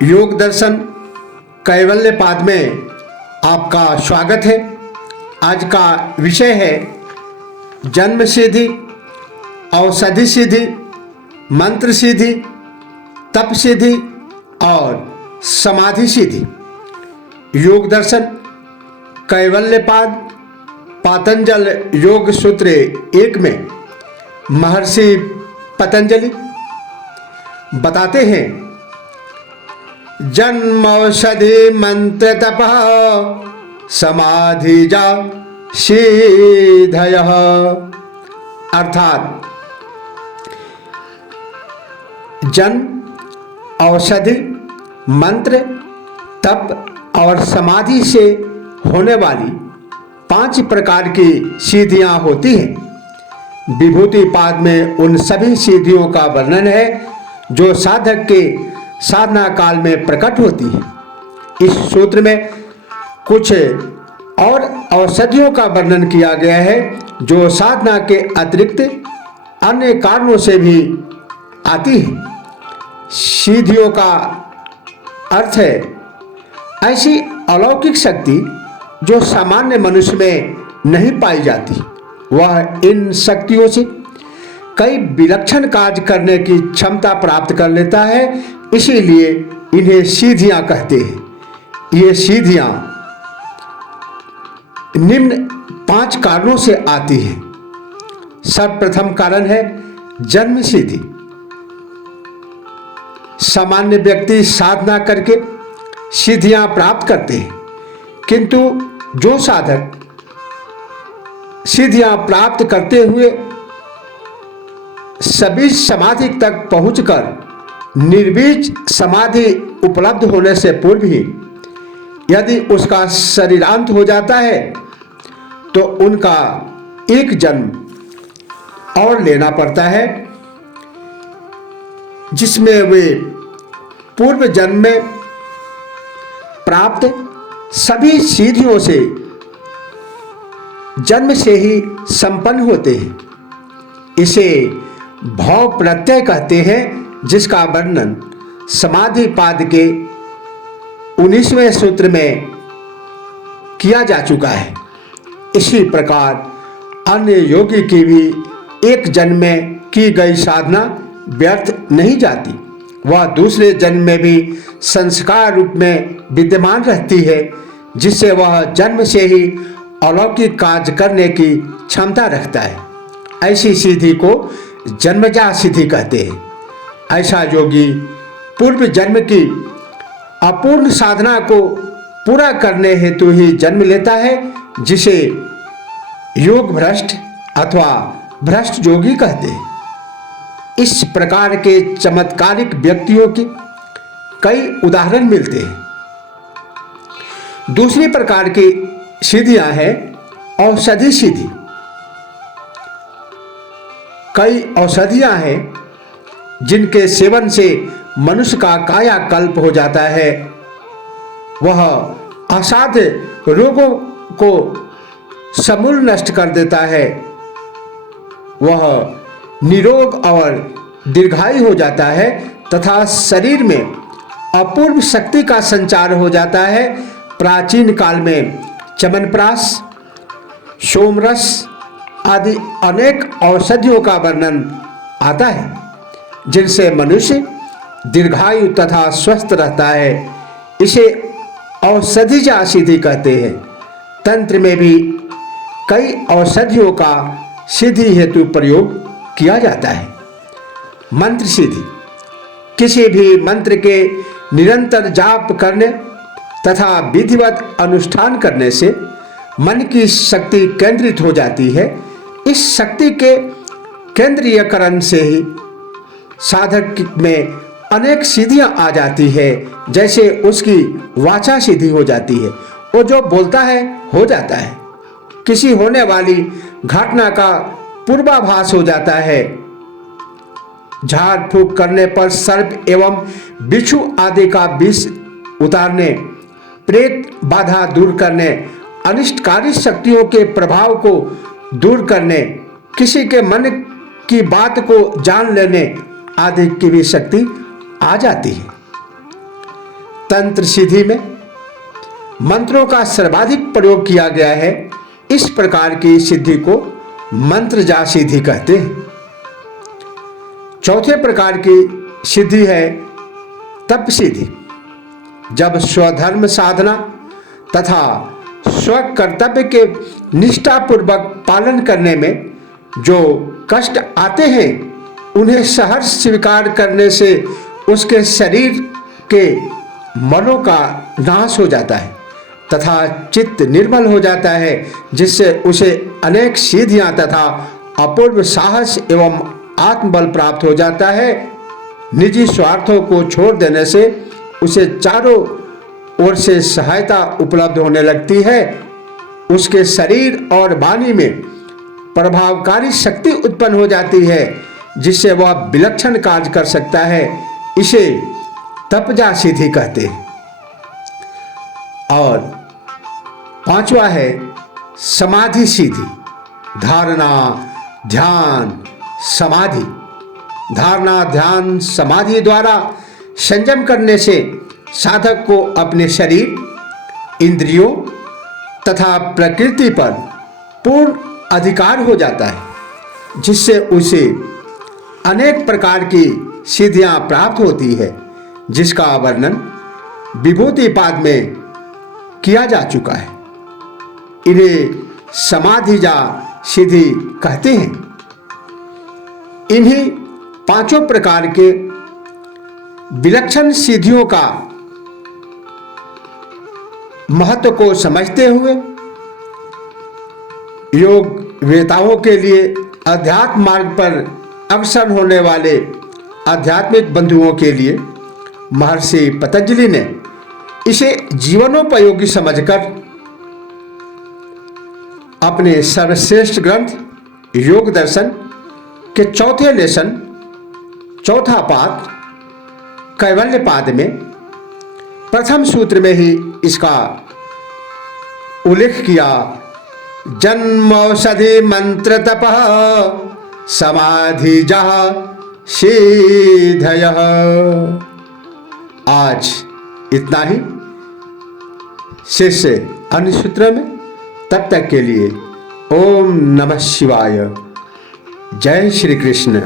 योग दर्शन कैवल्य पाद में आपका स्वागत है। आज का विषय है जन्म सिद्धि, औषधि सिद्धि, मंत्र सिद्धि, तप सिद्धि और समाधि सिद्धि। योग दर्शन कैवल्य पाद पातंजल योग सूत्र 1 में महर्षि पतंजलि बताते हैं, जन्म औषधि मंत्र तपः समाधि जा सिद्धयः। अर्थात जन्म, औषधि, मंत्र, तप और समाधि से होने वाली 5 प्रकार की सिद्धियां होती हैं। विभूति पाद में उन सभी सिद्धियों का वर्णन है जो साधक के साधना काल में प्रकट होती है। इस सूत्र में कुछ और औषधियों का वर्णन किया गया है जो साधना के अतिरिक्त अन्य कारणों से भी आती है। सिद्धियों का अर्थ है ऐसी अलौकिक शक्ति जो सामान्य मनुष्य में नहीं पाई जाती। वह इन शक्तियों से कई विलक्षण कार्य करने की क्षमता प्राप्त कर लेता है, इसीलिए इन्हें सिद्धियां कहते हैं। ये सिद्धियां निम्न 5 कारणों से आती हैं। सर्वप्रथम कारण है जन्म सिद्धि। सामान्य व्यक्ति साधना करके सिद्धियां प्राप्त करते हैं, किंतु जो साधक सिद्धियां प्राप्त करते हुए सभी समाधि तक पहुंचकर निर्बीज समाधि उपलब्ध होने से पूर्व ही यदि उसका शरीरांत हो जाता है तो उनका एक जन्म और लेना पड़ता है, जिसमें वे पूर्व जन्म में प्राप्त सभी सिद्धियों से जन्म से ही संपन्न होते हैं। इसे भाव प्रत्यय कहते हैं, जिसका वर्णन समाधि पाद के 19वें सूत्र में किया जा चुका है। इसी प्रकार अन्य योगी की भी एक जन्म में की गई साधना व्यर्थ नहीं जाती। वह दूसरे जन्म में भी संस्कार रूप में विद्यमान रहती है, जिससे वह जन्म से ही अलौकिक कार्य करने की क्षमता रखता है। ऐसी सिद्धि को जन्मजा सिद्धि कहते हैं। ऐसा योगी पूर्व जन्म की अपूर्ण साधना को पूरा करने हेतु ही जन्म लेता है, जिसे योग भ्रष्ट अथवा भ्रष्ट योगी कहते हैं। इस प्रकार के चमत्कारिक व्यक्तियों के कई उदाहरण मिलते हैं। दूसरी प्रकार की सिद्धियां हैं औषधि सिद्धि। कई औषधियां हैं जिनके सेवन से मनुष्य का कायाकल्प हो जाता है। वह असाध्य रोगों को समूल नष्ट कर देता है। वह निरोग और दीर्घायु हो जाता है तथा शरीर में अपूर्व शक्ति का संचार हो जाता है। प्राचीन काल में च्यवनप्राश, सोमरस आदि अनेक औषधियों का वर्णन आता है, जिनसे मनुष्य दीर्घायु तथा स्वस्थ रहता है। इसे औषधिजा सिद्धि कहते हैं। तंत्र में भी कई औषधियों का सिद्धि हेतु प्रयोग किया जाता है। मंत्र सिद्धि। किसी भी मंत्र के निरंतर जाप करने तथा विधिवत अनुष्ठान करने से मन की शक्ति केंद्रित हो जाती है। इस शक्ति के केंद्रीयकरण से ही साधक में अनेक सिद्धियां आ जाती है। जैसे उसकी वाचा सिद्धि हो जाती है, वो जो बोलता है हो जाता है। किसी होने वाली घटना का पूर्वाभास हो जाता है। झाड़ फूंक करने पर सर्प एवं बिच्छू आदि का विष उतारने, प्रेत बाधा दूर करने, अनिष्टकारी शक्तियों के प्रभाव को दूर करने, किसी के मन की बात को जान लेने आदि की भी शक्ति आ जाती है। तंत्र सिद्धि में मंत्रों का सर्वाधिक प्रयोग किया गया है। इस प्रकार की सिद्धि को मंत्र जा सिद्धि कहते हैं। चौथे प्रकार की सिद्धि है तप सिद्धि। जब स्वधर्म साधना तथा स्व कर्तव्य के निष्ठापूर्वक पालन करने में जो कष्ट आते हैं उन्हें सहर्ष स्वीकार करने से उसके शरीर के मलों का नाश हो जाता है तथा चित्त निर्मल हो जाता है, जिससे उसे अनेक सिद्धियां तथा अपूर्व साहस एवं आत्मबल प्राप्त हो जाता है। निजी स्वार्थों को छोड़ देने से उसे चारों ओर से सहायता उपलब्ध होने लगती है। उसके शरीर और वाणी में प्रभावकारी शक्ति उत्पन्न हो जाती है, जिससे वह विलक्षण कार्य कर सकता है। इसे तपजा सिद्धि कहते हैं। और पांचवा है समाधि सिद्धि। धारणा ध्यान समाधि। धारणा ध्यान समाधि द्वारा संयम करने से साधक को अपने शरीर, इंद्रियों तथा प्रकृति पर पूर्ण अधिकार हो जाता है, जिससे उसे अनेक प्रकार की सिद्धियां प्राप्त होती है, जिसका वर्णन विभूतिपाद में किया जा चुका है। इन्हें समाधिजा सिद्धि कहते हैं। इन्हीं पांचों प्रकार के विलक्षण सिद्धियों का महत्व को समझते हुए योग वेताओं के लिए अध्यात्म मार्ग पर अग्रसर होने वाले आध्यात्मिक बंधुओं के लिए महर्षि पतंजलि ने इसे जीवनोपयोगी समझकर अपने सर्वश्रेष्ठ ग्रंथ योग दर्शन के चौथे लेसन, चौथा पाद कैवल्य पाद में प्रथम सूत्र में ही इसका उल्लेख किया। जन्मौषधि मंत्र तपः समाधि जह सिद्धयः। आज इतना ही। शिष्य अन्य सूत्र में। तब तक के लिए ओम नमः शिवाय। जय श्री कृष्ण।